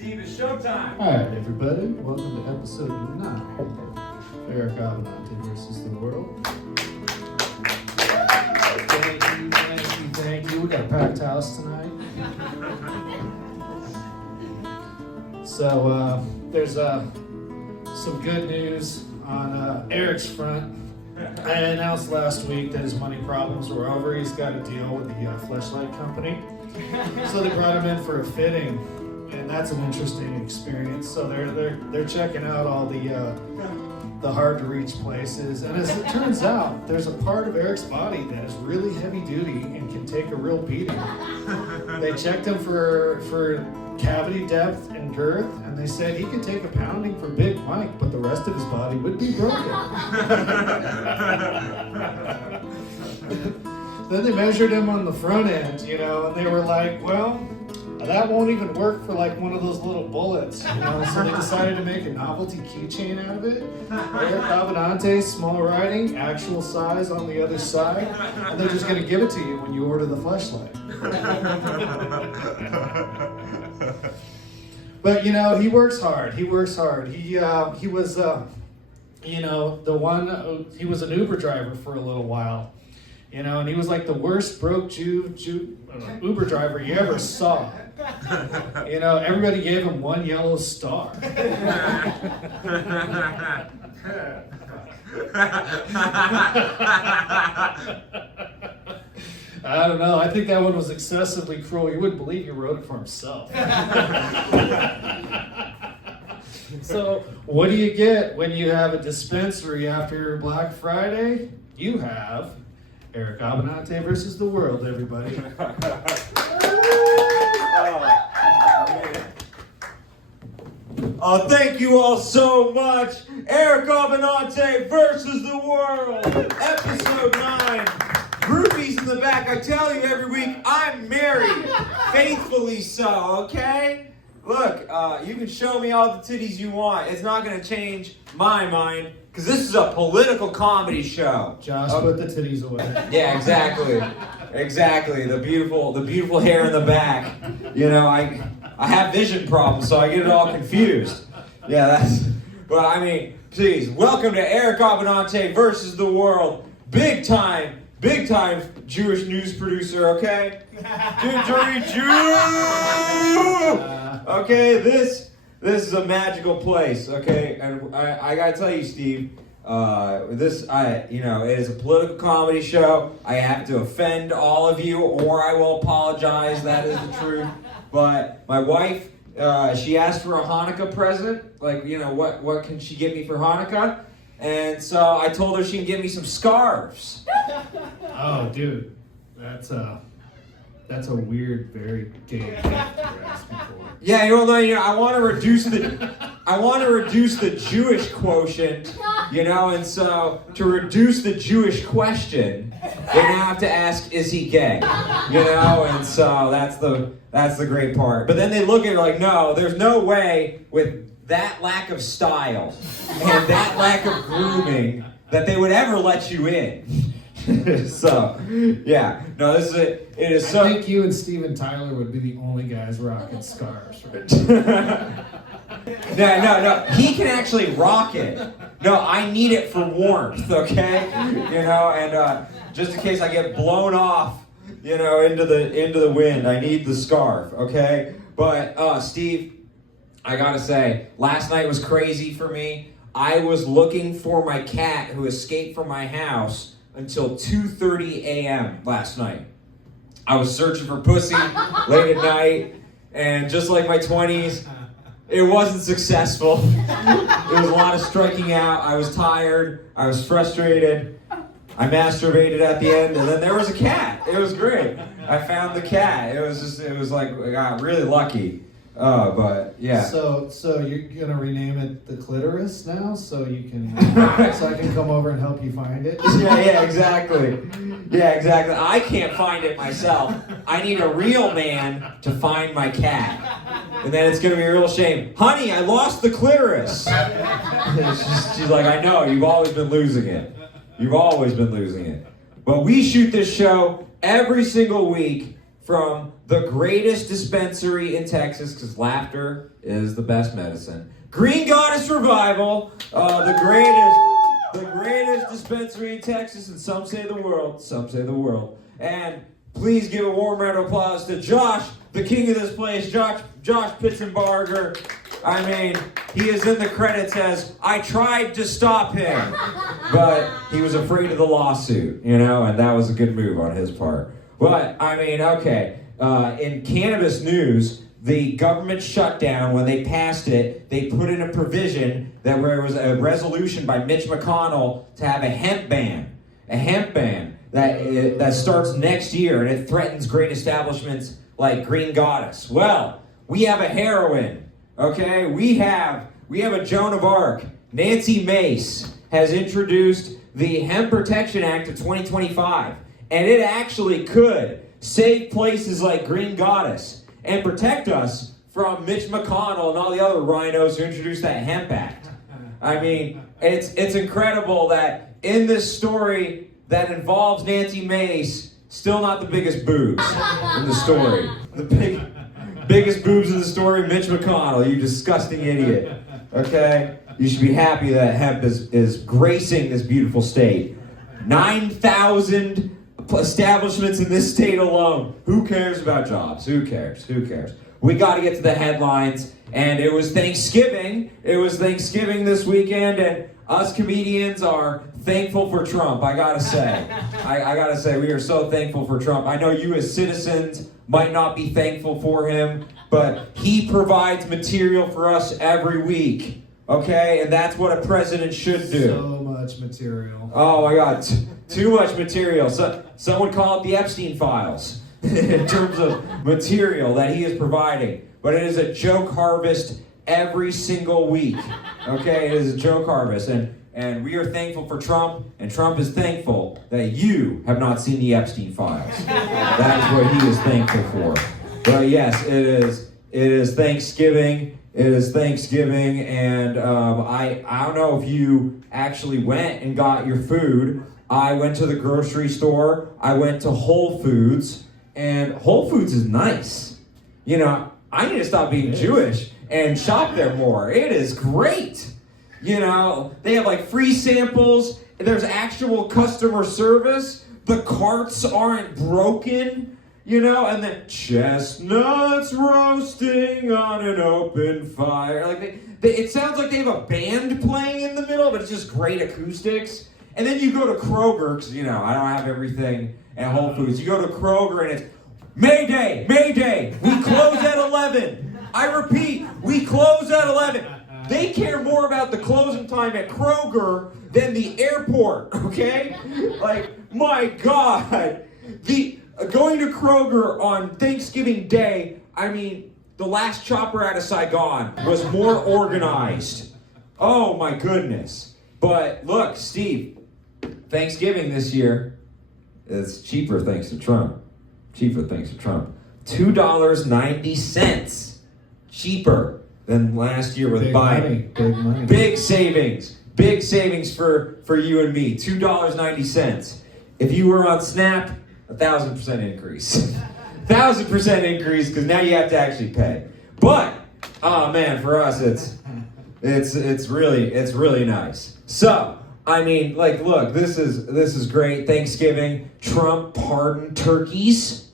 Steve, it's showtime. All right, everybody, welcome to episode 9 of Eric Abbenante versus the World. Thank you. We got a packed house tonight. So there's some good news on Eric's front. I announced last week that his money problems were over. He's got a deal with the fleshlight company. So they brought him in for a fitting, and that's an interesting experience. So they're checking out all the hard to reach places. And as it turns out, there's a part of Eric's body that is really heavy duty and can take a real beating. They checked him for cavity depth and girth, and they said he could take a pounding for Big Mike, but the rest of his body would be broken. Then they measured him on the front end, and they were like, well, that won't even work for like one of those little bullets, so they decided to make a novelty keychain out of it. Eric Abbenante, small writing, actual size on the other side, and they're just going to give it to you when you order the fleshlight. But he works hard. He was he was an Uber driver for a little while, and he was like the worst broke Uber driver you ever saw. Everybody gave him one yellow star. I don't know. I think that one was excessively cruel. You wouldn't believe he wrote it for himself. So, what do you get when you have a dispensary after Black Friday? You have Eric Abbenante versus the World, everybody. Oh, thank you all so much. Eric Abbenante versus the World, episode 9. Groupies in the back, I tell you every week, I'm married, faithfully so, okay? Look, you can show me all the titties you want. It's not going to change my mind, because this is a political comedy show. Josh, put the titties away. Yeah, exactly. Exactly. The beautiful hair in the back. I have vision problems, so I get it all confused. Yeah, please, welcome to Eric Abbenante versus the World. Big time Jewish news producer, okay? Jew! Okay, this is a magical place, okay? And I gotta tell you, Steve, it is a political comedy show. I have to offend all of you, or I will apologize. That is the truth. But my wife, she asked for a Hanukkah present. Like, what can she get me for Hanukkah? And so I told her she can get me some scarves. Oh, dude, that's a weird, very gay gift you're asking for. Yeah, I want to reduce the Jewish quotient, and so to reduce the Jewish question, they now have to ask, is he gay? And so that's the great part. But then they look at it like, no, there's no way with that lack of style and that lack of grooming that they would ever let you in. So, yeah, no, this is it. It is so. I think you and Steven Tyler would be the only guys rocking scarves, right? No, he can actually rock it. No, I need it for warmth, okay? And just in case I get blown off, into the wind, I need the scarf, okay? But Steve, I gotta say, last night was crazy for me. I was looking for my cat who escaped from my house until 2:30 a.m. last night. I was searching for pussy late at night, and just like my 20s, it wasn't successful. There was a lot of striking out. I was tired. I was frustrated. I masturbated at the end, and then there was a cat. It was great. I found the cat. It was like, I got really lucky. But yeah. So you're gonna rename it the clitoris now, so you can, so I can come over and help you find it. Yeah, exactly. Yeah, exactly. I can't find it myself. I need a real man to find my cat, and then it's gonna be a real shame. Honey, I lost the clitoris. She's like, I know. You've always been losing it. You've always been losing it. But we shoot this show every single week from the greatest dispensary in Texas, because laughter is the best medicine. Green Goddess Revival, the greatest dispensary in Texas, and some say the world. And please give a warm round of applause to Josh, the king of this place, Josh Pitzenbarger. I mean, he is in the credits as, I tried to stop him, but he was afraid of the lawsuit, and that was a good move on his part. But, I mean, okay, in cannabis news, the government shutdown, when they passed it, they put in a provision that where it was a resolution by Mitch McConnell to have a hemp-ban that starts next year, and it threatens great establishments like Green Goddess. Well, we have a heroine, okay? We have a Joan of Arc. Nancy Mace has introduced the Hemp Protection Act of 2025, and it actually could save places like Green Goddess and protect us from Mitch McConnell and all the other rhinos who introduced that Hemp Act. I mean, it's incredible that in this story that involves Nancy Mace, still not the biggest boobs in the story. The biggest boobs in the story, Mitch McConnell, you disgusting idiot. Okay? You should be happy that hemp is gracing this beautiful state. 9,000 establishments in this state alone. Who cares about jobs? Who cares? We got to get to the headlines. And it was Thanksgiving. This weekend, and us comedians are thankful for Trump, I gotta say. I gotta say, we are so thankful for Trump. I know you as citizens might not be thankful for him, but he provides material for us every week. Okay? And that's what a president should do. So much material. Oh my God. Too much material. So, some would call it the Epstein files in terms of material that he is providing. But it is a joke harvest every single week. Okay, it is a joke harvest. And we are thankful for Trump, and Trump is thankful that you have not seen the Epstein files. That is what he is thankful for. But yes, it is Thanksgiving. It is Thanksgiving, and I don't know if you actually went and got your food. I went to the grocery store. I went to Whole Foods, and Whole Foods is nice. I need to stop being Jewish and shop there more. It is great. They have like free samples. There's actual customer service. The carts aren't broken. And then chestnuts roasting on an open fire. Like it sounds like they have a band playing in the middle, but it's just great acoustics. And then you go to Kroger, because, I don't have everything at Whole Foods. You go to Kroger and it's, Mayday, Mayday, we close at 11. I repeat, we close at 11. They care more about the closing time at Kroger than the airport, okay? Like, my God. Going to Kroger on Thanksgiving Day, the last chopper out of Saigon was more organized. Oh, my goodness. But look, Steve, Thanksgiving this year is cheaper thanks to Trump. $2.90 cheaper than last year with Biden. Big money. Big savings for you and me. $2.90. If you were on Snap, 1,000% increase. 1,000% increase, because now you have to actually pay. But oh man, for us it's really nice. So look, this is great. Thanksgiving, Trump pardoned turkeys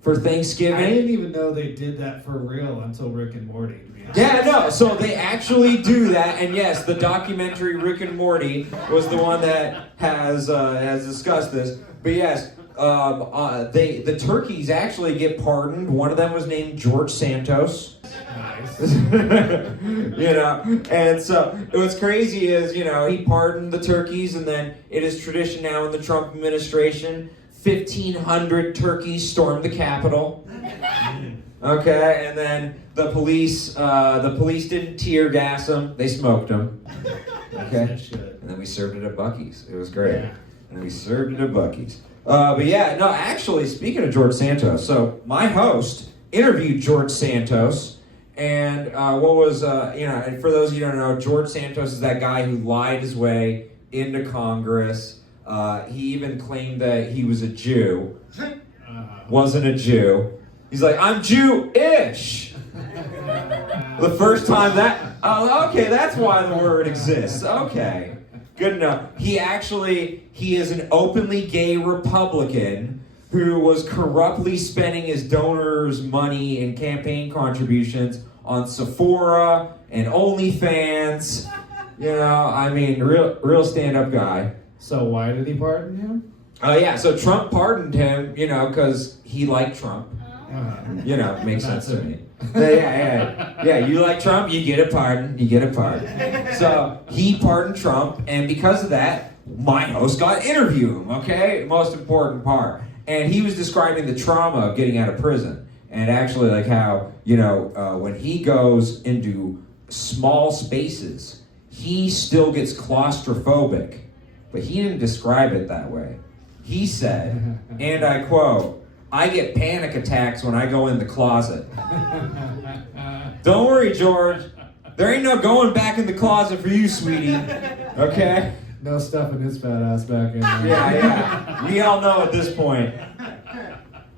for Thanksgiving. I didn't even know they did that for real until Rick and Morty. Yeah, no, so they actually do that, and yes, the documentary Rick and Morty was the one that has discussed this. But yes, the turkeys actually get pardoned. One of them was named George Santos. Nice. And so what's crazy is, he pardoned the turkeys, and then it is tradition now in the Trump administration, 1,500 turkeys stormed the Capitol. Okay, and then the police didn't tear gas them; they smoked them. Okay, and then we served it at Buc-ee's. It was great, and we served it at Buc-ee's. But yeah, no, actually, speaking of George Santos, so my host interviewed George Santos, and and for those of you who don't know, George Santos is that guy who lied his way into Congress. He even claimed that he was a Jew. wasn't a Jew. He's like, I'm Jew-ish. The first time that, oh, okay, that's why the word exists. Okay, good enough. He is an openly gay Republican who was corruptly spending his donors' money and campaign contributions on Sephora and OnlyFans. You know, I mean, real stand-up guy. So why did he pardon him? Oh yeah, so Trump pardoned him, you know, because he liked Trump. You know, makes sense to me. Yeah, you like Trump, you get a pardon, So he pardoned Trump, and because of that, my host got to interview him, okay? Most important part. And he was describing the trauma of getting out of prison. And actually, like how, you know, when he goes into small spaces, he still gets claustrophobic. But he didn't describe it that way. He said, and I quote, I get panic attacks when I go in the closet. Don't worry, George. There ain't no going back in the closet for you, sweetie. Okay? No stuffing his fat ass back in there. Yeah. We all know at this point.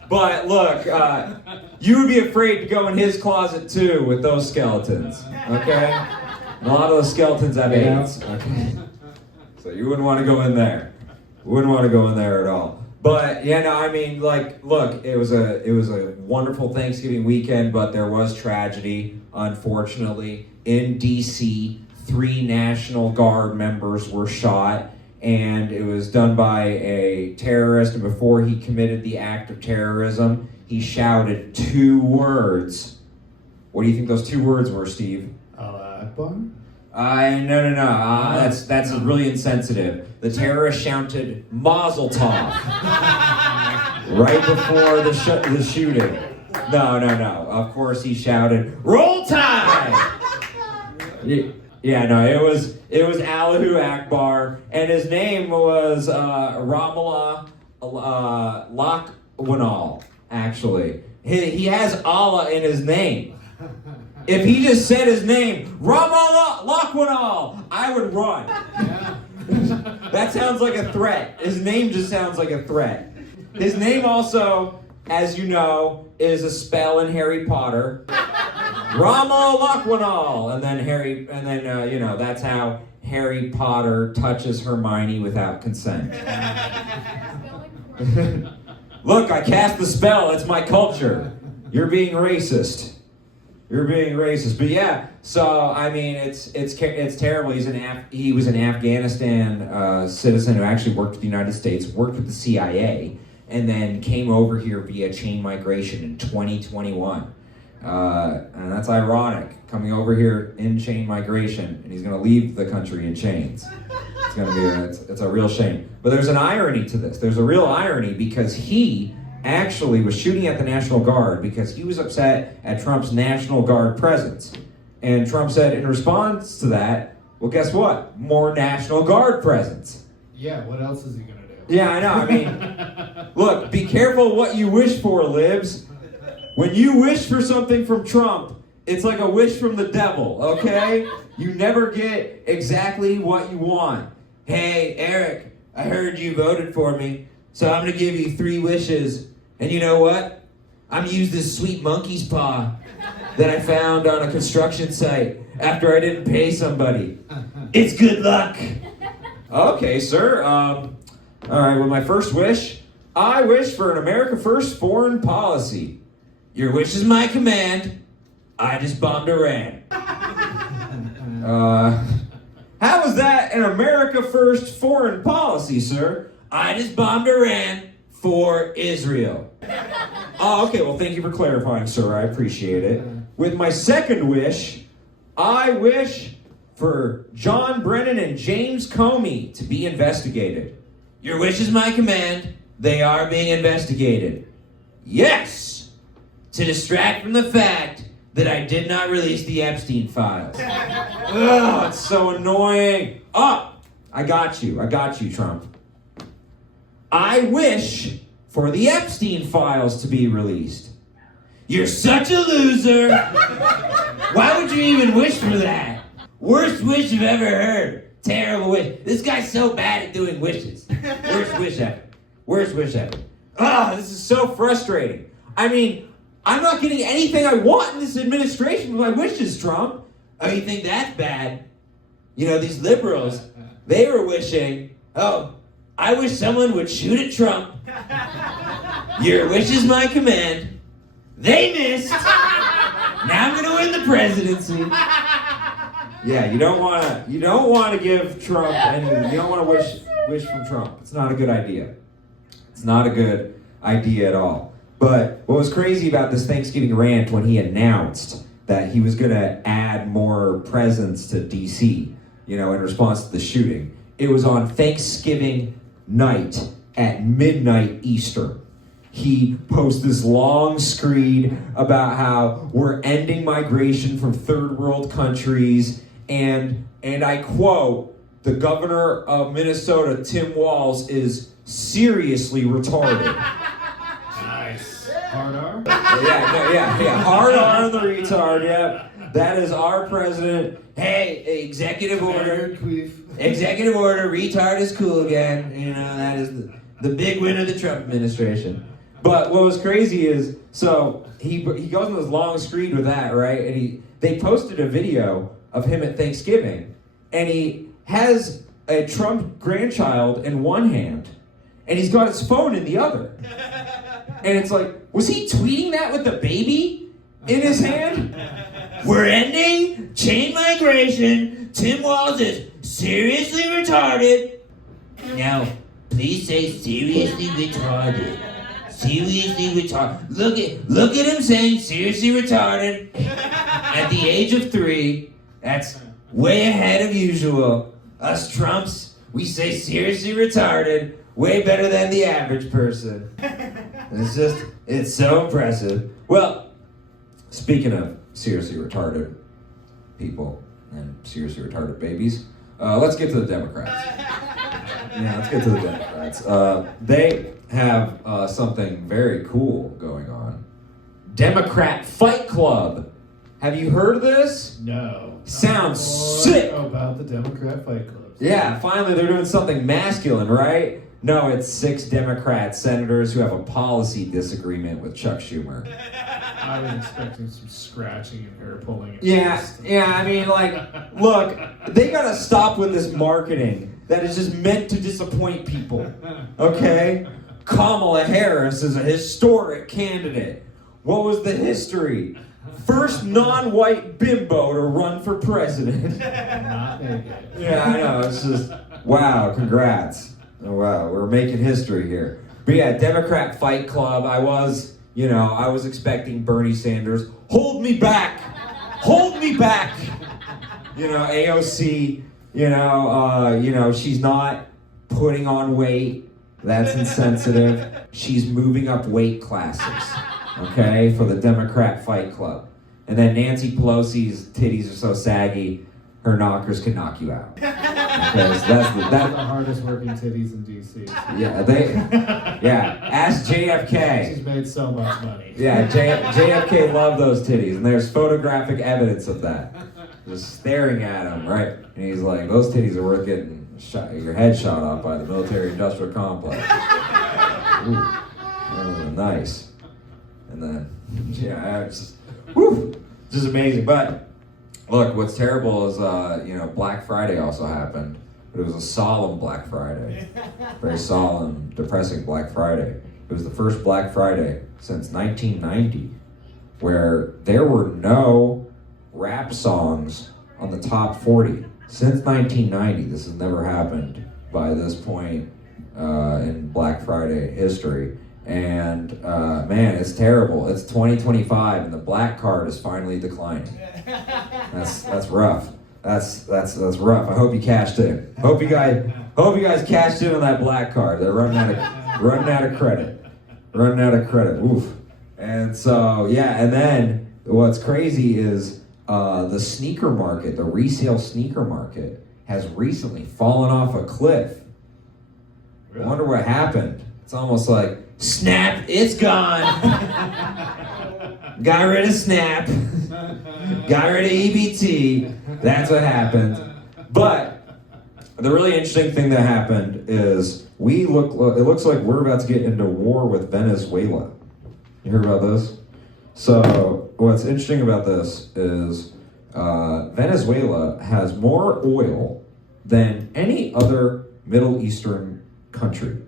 But look, you would be afraid to go in his closet too with those skeletons. Okay? And a lot of those skeletons have AIDS. Okay? So you wouldn't want to go in there. Wouldn't want to go in there at all. But yeah, no, I mean, like, look, it was a wonderful Thanksgiving weekend, but there was tragedy, unfortunately. In D.C., 3 National Guard members were shot, and it was done by a terrorist, and before he committed the act of terrorism, he shouted 2 words. What do you think those 2 words were, Steve? Allah Akbar? No. That's really insensitive. The terrorist shouted Mazel Tov right before the shooting. No. Of course he shouted Roll Tide. Yeah, no. It was Allahu Akbar, and his name was Ramallah Lakhwanal. Actually, he has Allah in his name. If he just said his name, Ramallah Lakhwanal, I would run. Yeah. That sounds like a threat. His name just sounds like a threat. His name also, as you know, is a spell in Harry Potter. Ramallah Lakhwanal, and then you know, that's how Harry Potter touches Hermione without consent. Look, I cast the spell. It's my culture. You're being racist. But yeah, so I mean, it's terrible. He was an Afghanistan citizen who actually worked with the United States, worked with the CIA, and then came over here via chain migration in 2021. And that's ironic, coming over here in chain migration, and he's going to leave the country in chains. It's a real shame. But there's an irony to this. There's a real irony because he actually was shooting at the National Guard because he was upset at Trump's National Guard presence. And Trump said in response to that, well, guess what? More National Guard presence. Yeah, what else is he going to do? Yeah, I know. I mean, look, be careful what you wish for, libs. When you wish for something from Trump, it's like a wish from the devil, okay? You never get exactly what you want. Hey, Eric, I heard you voted for me, so I'm going to give you 3 wishes. And you know what? I'm going to use this sweet monkey's paw that I found on a construction site after I didn't pay somebody. It's good luck. Okay, sir. All right, well, my first wish, I wish for an America First foreign policy. Your wish is my command. I just bombed Iran. How is that an America First foreign policy, sir? I just bombed Iran for Israel. Oh, okay, well, thank you for clarifying, sir. I appreciate it. With my second wish, I wish for John Brennan and James Comey to be investigated. Your wish is my command. They are being investigated. Yes! To distract from the fact that I did not release the Epstein files. Ugh, it's so annoying. Oh, I got you, Trump. I wish for the Epstein files to be released. You're such a loser. Why would you even wish for that? Worst wish I've ever heard. Terrible wish. This guy's so bad at doing wishes. Worst wish ever. This is so frustrating. I mean, I'm not getting anything I want in this administration with my wishes, Trump. Oh, you think that's bad? You know, these liberals, they were wishing, oh, I wish someone would shoot at Trump. Your wish is my command. They missed. Now I'm gonna win the presidency. Yeah, you don't wanna give Trump any, you don't wanna wish from Trump. It's not a good idea. It's not a good idea at all. But what was crazy about this Thanksgiving rant when he announced that he was gonna add more presents to DC, you know, in response to the shooting, it was on Thanksgiving night at midnight Eastern. He posted this long screed about how we're ending migration from third world countries, and I quote, the governor of Minnesota, Tim Walz, is seriously retarded. Nice. Hard R? Yeah. Hard R on the retard, yeah. That is our president. Hey, executive order. Executive order, retard is cool again. You know, that is the big win of the Trump administration. But what was crazy is, so he goes on this long screed with that, right? And they posted a video of him at Thanksgiving, and he has a Trump grandchild in one hand, and he's got his phone in the other. And it's like, was he tweeting that with the baby in his hand? We're ending chain migration. Tim Walz is seriously retarded. Now, please say seriously retarded. Seriously retarded. Look at him saying seriously retarded at the age of 3. That's way ahead of usual. Us Trumps, we say seriously retarded way better than the average person. It's so impressive. Well, speaking of seriously retarded people and seriously retarded babies, let's get to the Democrats. Yeah, let's get to the Democrats. They have something very cool going on. Democrat Fight Club. Have you heard of this? No. Sounds sick. About the Democrat Fight Club. Yeah, finally they're doing something masculine, right? No, it's 6 Democrat senators who have a policy disagreement with Chuck Schumer. I was expecting some scratching and hair pulling. Yeah, I mean, like, look, they gotta stop with this marketing that is just meant to disappoint people, okay? Kamala Harris is a historic candidate. What was the history? First non-white bimbo to run for president. Not naked. Yeah, I know, it's just, wow, congrats. Oh, wow, we're making history here. But yeah, Democrat Fight Club, I was expecting Bernie Sanders. Hold me back! Hold me back! You know, AOC, she's not putting on weight. That's insensitive. She's moving up weight classes, okay, for the Democrat Fight Club. And then Nancy Pelosi's titties are so saggy, her knockers can knock you out. Because that's the hardest working titties in DC. Yeah, ask JFK. She's made so much money. Yeah, JFK loved those titties, and there's photographic evidence of that. Just staring at him, right? And he's like, those titties are worth getting your head shot off by the military-industrial complex. Ooh, nice. And then, it's just amazing. But look, what's terrible is, Black Friday also happened, but it was a solemn Black Friday. Very solemn, depressing Black Friday. It was the first Black Friday since 1990 where there were no rap songs on the top 40. Since 1990, this has never happened by this point in Black Friday history. And man, it's terrible. It's 2025, and the black card is finally declining. That's rough. That's rough. I hope you cashed in. Hope you guys cashed in on that black card. They're running out of credit. Running out of credit. Oof. And so and then what's crazy is the sneaker market, the resale sneaker market, has recently fallen off a cliff. Really? I wonder what happened. It's almost like, Snap, it's gone. Got rid of Snap. Got rid of EBT. That's what happened. But The really interesting thing that happened is it looks like we're about to get into war with Venezuela. You heard about this? So what's interesting about this is Venezuela has more oil than any other Middle Eastern country.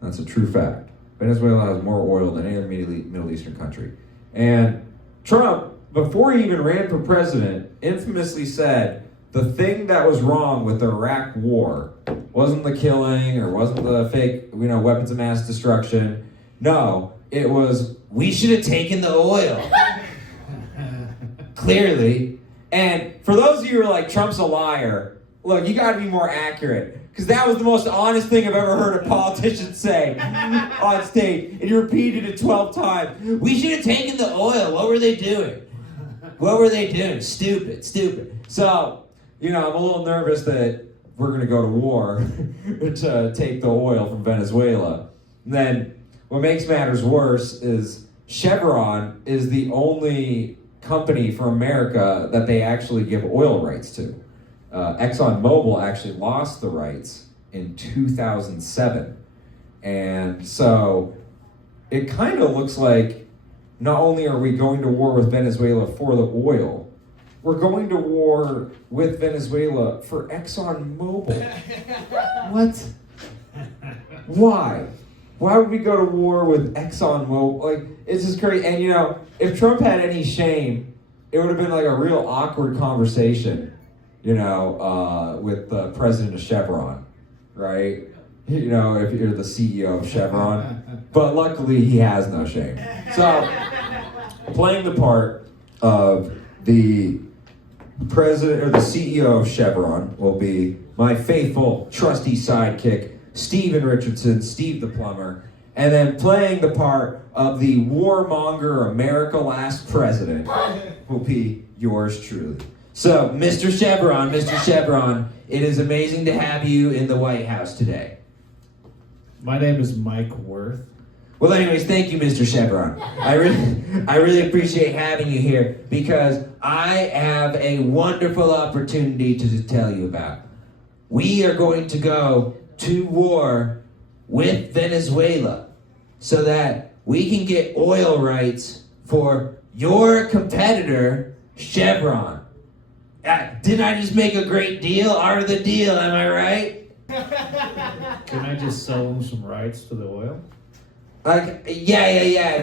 That's a true fact. Venezuela has more oil than any other Middle Eastern country. And Trump, before he even ran for president, infamously said the thing that was wrong with the Iraq war wasn't the killing or wasn't the fake, weapons of mass destruction. No, it was, we should have taken the oil. Clearly. And for those of you who are like, Trump's a liar, look, you gotta be more accurate. Because that was the most honest thing I've ever heard a politician say on stage. And he repeated it 12 times. We should have taken the oil. What were they doing? What were they doing? Stupid. So, I'm a little nervous that we're going to go to war to take the oil from Venezuela. And then what makes matters worse is Chevron is the only company from America that they actually give oil rights to. ExxonMobil actually lost the rights in 2007. And so it kind of looks like not only are we going to war with Venezuela for the oil, we're going to war with Venezuela for ExxonMobil. What? Why? Why would we go to war with ExxonMobil? Like, it's just crazy. And if Trump had any shame, it would have been like a real awkward conversation, with the president of Chevron, right? If you're the CEO of Chevron. But luckily, he has no shame. So, playing the part of the president or the CEO of Chevron will be my faithful, trusty sidekick, Steven Richardson, Steve the plumber, and then playing the part of the warmonger America Last President will be yours truly. So, Mr. Chevron, it is amazing to have you in the White House today. My name is Mike Worth. Well, anyways, thank you, Mr. Chevron. I really appreciate having you here because I have a wonderful opportunity to tell you about. We are going to go to war with Venezuela so that we can get oil rights for your competitor, Chevron. Didn't I just make a great deal? Are the deal, am I right? Can I just sell them some rights to the oil? Yeah.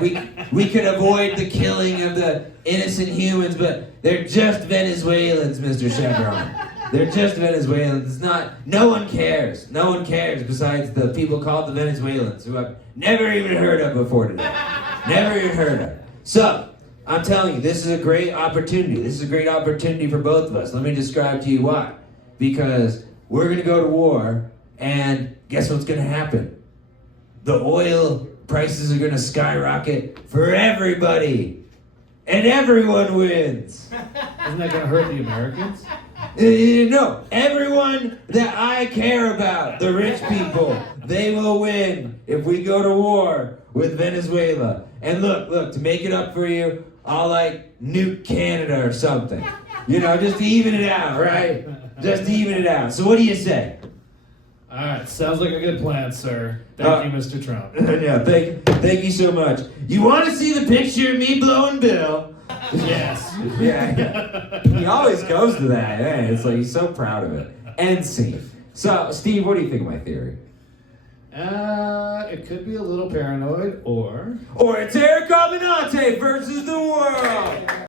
We could avoid the killing of the innocent humans, but they're just Venezuelans, Mr. Chevron. They're just Venezuelans. No one cares. No one cares besides the people called the Venezuelans, who I've never even heard of before today. Never even heard of. So, I'm telling you, this is a great opportunity. This is a great opportunity for both of us. Let me describe to you why. Because we're going to go to war, and guess what's going to happen? The oil prices are going to skyrocket for everybody. And everyone wins. Isn't that going to hurt the Americans? No, everyone that I care about, the rich people, they will win if we go to war with Venezuela. And look, to make it up for you, I'll nuke Canada or something. Just to even it out, right? Just to even it out. So what do you say? All right, sounds like a good plan, sir. Thank you, Mr. Trump. Yeah, thank you so much. You want to see the picture of me blowing Bill? Yes. Yeah. He always goes to that. Man. It's like he's so proud of it. End scene. So, Steve, what do you think of my theory? It could be a little paranoid, or it's Eric Abbenante versus the world.